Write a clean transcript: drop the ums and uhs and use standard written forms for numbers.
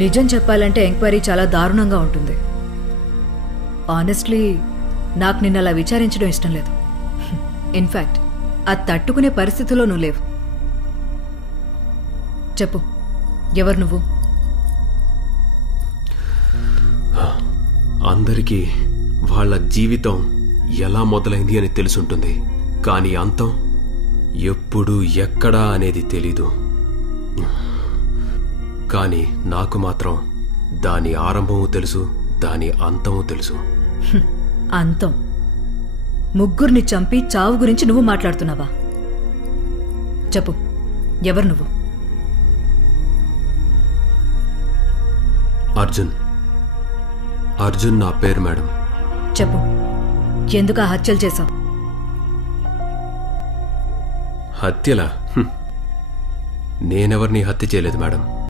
నిజం చెప్పాలంటే ఎంక్వైరీ చాలా దారుణంగా ఉంటుంది. ఆనెస్ట్లీ నాకు నిన్న అలా విచారించడం ఇష్టం లేదు. ఇన్ఫ్యాక్ట్ అది తట్టుకునే పరిస్థితిలో నువ్వు లేవు. చెప్పు, ఎవరు నువ్వు? అందరికీ వాళ్ళ జీవితం ఎలా మొదలైంది అని తెలుసుంటుంది, కానీ అంతం ఎప్పుడు ఎక్కడా అనేది తెలీదు. కానీ నాకు మాత్రం దాని ఆరంభము తెలుసు, దాని అంతము తెలుసు. అంతం? ముగ్గురిని చంపి చావు గురించి నువ్వు మాట్లాడుతున్నావా? చెప్పు, ఎవరు నువ్వు? అర్జున్ నా పేరు మేడం. చెప్పు, ఎందుకు ఆ హత్యలు చేశావు? హత్యలా? నేనెవరిని హత్య చేయలేదు మేడం.